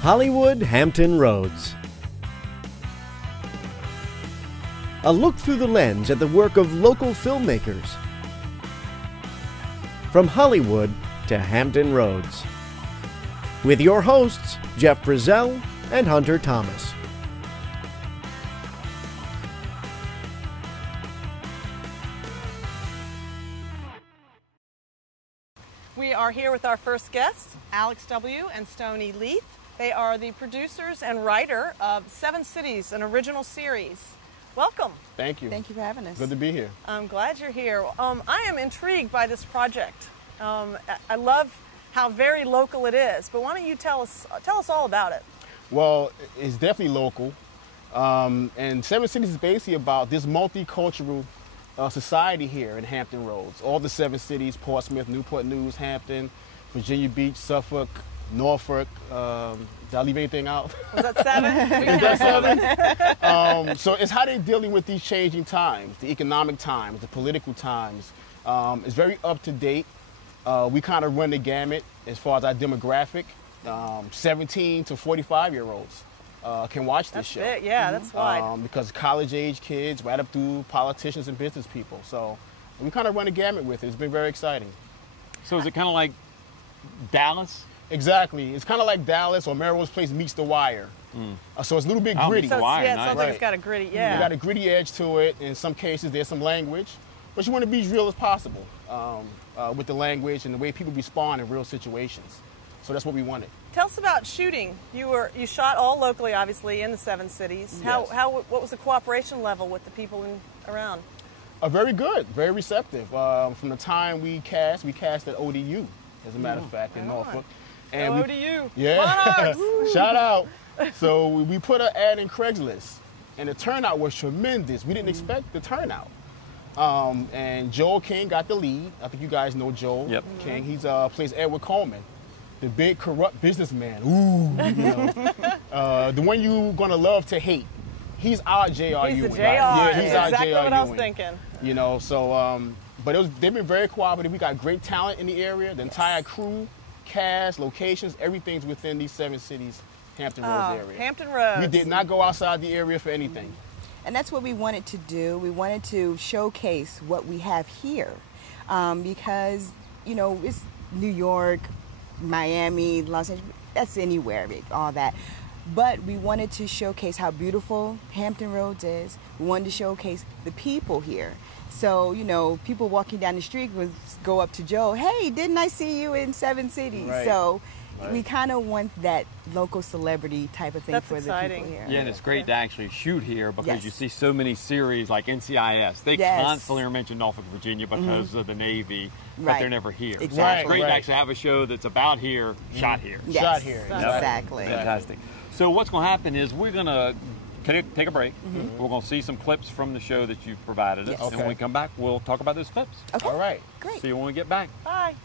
Hollywood Hampton Roads. A look through the lens at the work of local filmmakers. From Hollywood to Hampton Roads. With your hosts, Jeff Brazel and Hunter Thomas. We are here with our first guests, Alex W. and Stoney Leith. They are the producers and writer of Seven Cities, an original series. Welcome. Thank you. Thank you for having us. Good to be here. I'm glad you're here. I am intrigued by this project. I love how very local it is, but why don't you tell us all about it? Well, it's definitely local. And Seven Cities is basically about this multicultural society here in Hampton Roads. All the seven cities, Portsmouth, Newport News, Hampton, Virginia Beach, Suffolk, Norfolk. Did I leave anything out? Was that seven? Is that seven? So it's how they're dealing with these changing times, the economic times, the political times. It's very up to date. We kind of run the gamut as far as our demographic. 17 to 45-year-olds can watch this show. It. Yeah, that's wide. Because college-age kids, right up through politicians and business people. So we kind of run the gamut with it. It's been very exciting. So is it kind of like Dallas? Exactly. It's kind of like Dallas or Melrose Place meets The Wire. So it's a little bit gritty. So Wire, it nice. sounds like it's got a gritty, You got a gritty edge to it. In some cases, there's some language. But you want to be as real as possible with the language and the way people respond in real situations. So that's what we wanted. Tell us about shooting. You shot all locally, obviously, in the seven cities. Yes. What was the cooperation level with the people around? Very good, very receptive. From the time we cast at ODU, as a matter of fact, in Norfolk. And ODU. Yeah, shout out. So we put an ad in Craigslist, and the turnout was tremendous. We didn't expect the turnout. And Joel King got the lead. I think you guys know Joel King. He's plays Edward Coleman, the big corrupt businessman. Ooh, you know. The one you're gonna love to hate. He's our J.R. He's Ewing. the J.R. Yeah, he's our exactly J.R. what I was Ewing. thinking. You know, so but they've been very cooperative. We got great talent in the area. The entire crew, cast, locations, everything's within these seven cities, Hampton Roads area. Hampton Roads. We did not go outside the area for anything. And that's what we wanted to do. We wanted to showcase what we have here because, you know, it's New York, Miami, Los Angeles, that's anywhere, all that. But we wanted to showcase how beautiful Hampton Roads is. We wanted to showcase the people here. So, you know, people walking down the street would go up to Joe, hey, didn't I see you in Seven Cities? Right. So we kind of want that local celebrity type of thing That's for exciting. the people here. Yeah, and it's great to actually shoot here because Yes. you see so many series like NCIS. They Yes. constantly are mentioned Norfolk, Virginia because of the Navy, but Right. they're never here. Exactly. So it's great Right. to actually have a show that's about here, shot here. Yes. Shot here. Exactly. Fantastic. So what's going to happen is we're going to take a break. We're going to see some clips from the show that you've provided us. Yes. And when we come back, we'll talk about those clips. Okay. All right. Great. See you when we get back. Bye.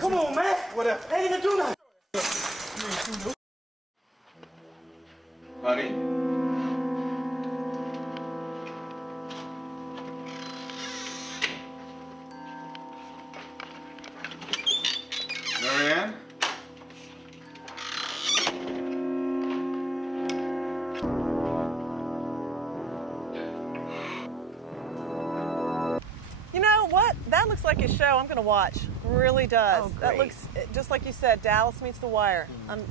Come on, man. Whatever. Ain't even do nothing. Honey? Marianne? You know what? That looks like a show I'm going to watch. Really does. Oh, that great. looks just like you said. Dallas meets The Wire. I'm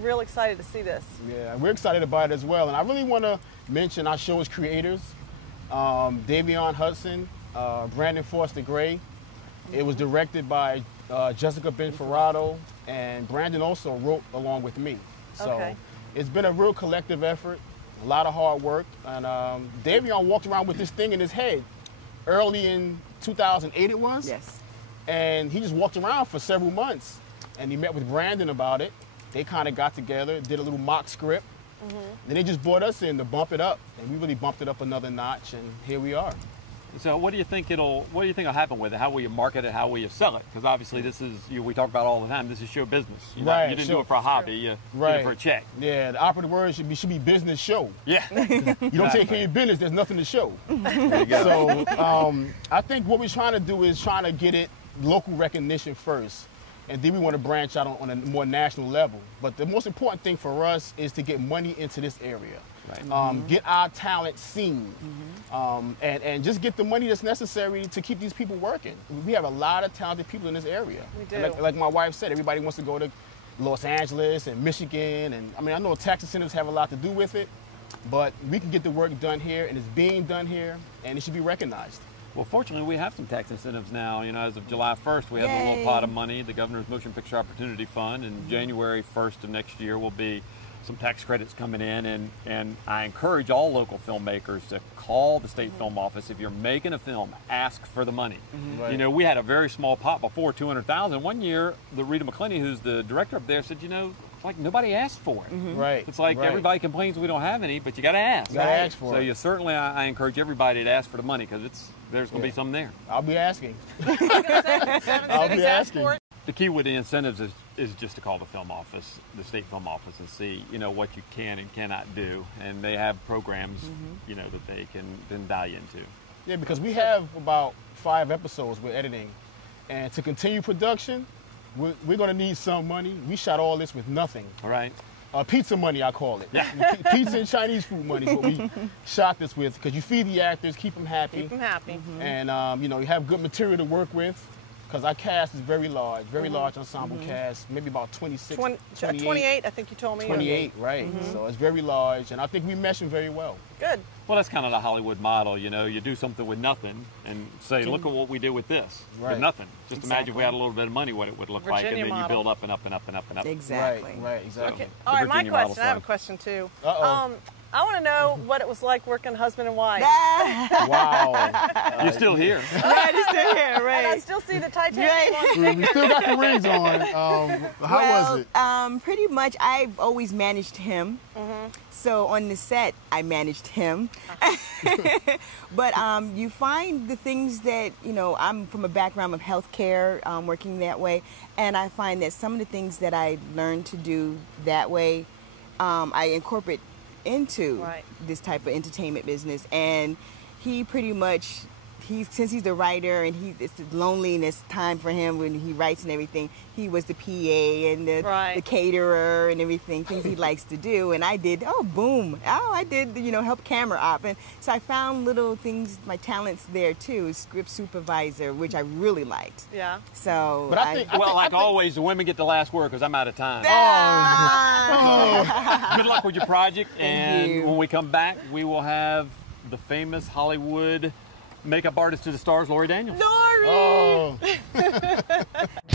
real excited to see this. Yeah, we're excited about it as well. And I really want to mention our show's creators, Davion Hudson, Brandon Foster Gray. It was directed by Jessica Benferrado, and Brandon also wrote along with me. So Okay. it's been a real collective effort. A lot of hard work. And Davion walked around with this thing in his head early in 2008 it was. Yes. And he just walked around for several months. And he met with Brandon about it. They kind of got together, did a little mock script. Then they just brought us in to bump it up. And we really bumped it up another notch, and here we are. So what do you think will happen with it? How will you market it? How will you sell it? Because obviously this is, we talk about all the time, this is show business. You didn't do it for a hobby, you did it for a check. Yeah, the operative word should be business show. Yeah. You don't take care of your business, there's nothing to show. There you go. So I think what we're trying to do is trying to get it local recognition first. And then we want to branch out on a more national level. But the most important thing for us is to get money into this area. Right. Get our talent seen. And just get the money that's necessary to keep these people working. We have a lot of talented people in this area. We do. Like my wife said, everybody wants to go to Los Angeles and Michigan. And I mean, I know tax incentives have a lot to do with it, but we can get the work done here, and it's being done here, and it should be recognized. Well, fortunately, we have some tax incentives now. As of July 1st, we have a little pot of money, the Governor's Motion Picture Opportunity Fund, and January 1st of next year will be some tax credits coming in, and I encourage all local filmmakers to call the state film office. If you're making a film, ask for the money. Right. We had a very small pot before, $200,000. One year, the Rita McClenny, who's the director up there, said, it's like nobody asked for it. Right. It's like everybody complains we don't have any, but you got to ask. You got to ask for so it. You certainly, I encourage everybody to ask for the money, because there's going to be some there. I'll be asking. I'll be asking. The key with the incentives is just to call the film office, the state film office, and see, what you can and cannot do. And they have programs, that they can then dial into. Yeah, because we have about 5 episodes we're editing. And to continue production, we're going to need some money. We shot all this with nothing. All right. Pizza money, I call it. Pizza and Chinese food money is what we shot this with, because you feed the actors, keep them happy. Keep them happy. And, you have good material to work with, because our cast is very large ensemble cast, maybe about 26, 28, I think you told me. 28, right. So it's very large, and I think we mesh them very well. Good. Well, that's kind of the Hollywood model, you do something with nothing and say, look at what we did with this, with nothing. Just imagine if we had a little bit of money, what it would look like, and then you build up and up and up and up and up. Exactly. Right, exactly. Okay. All right, my Virginia question, I have a model's question too. Uh-oh. I want to know what it was like working husband and wife. Wow. You're still here. Right, it's still here, And I right. still see the Titanic on the We still got the rings on. How was it? Pretty much, I've always managed him. So on the set, I managed him. But you find the things that, I'm from a background of healthcare, working that way, and I find that some of the things that I learned to do that way, I incorporate into this type of entertainment business. And he pretty much, since he's the writer and it's the loneliness time for him when he writes and everything, he was the PA and the caterer and everything, things he likes to do. And I did, I did, help camera op. And so I found little things, my talents there too, script supervisor, which I really liked. Yeah. So, But I think always, the women get the last word because I'm out of time. Good luck with your project. And when we come back, we will have the famous Hollywood makeup artist to the stars, Lori Daniels. Lori! Oh.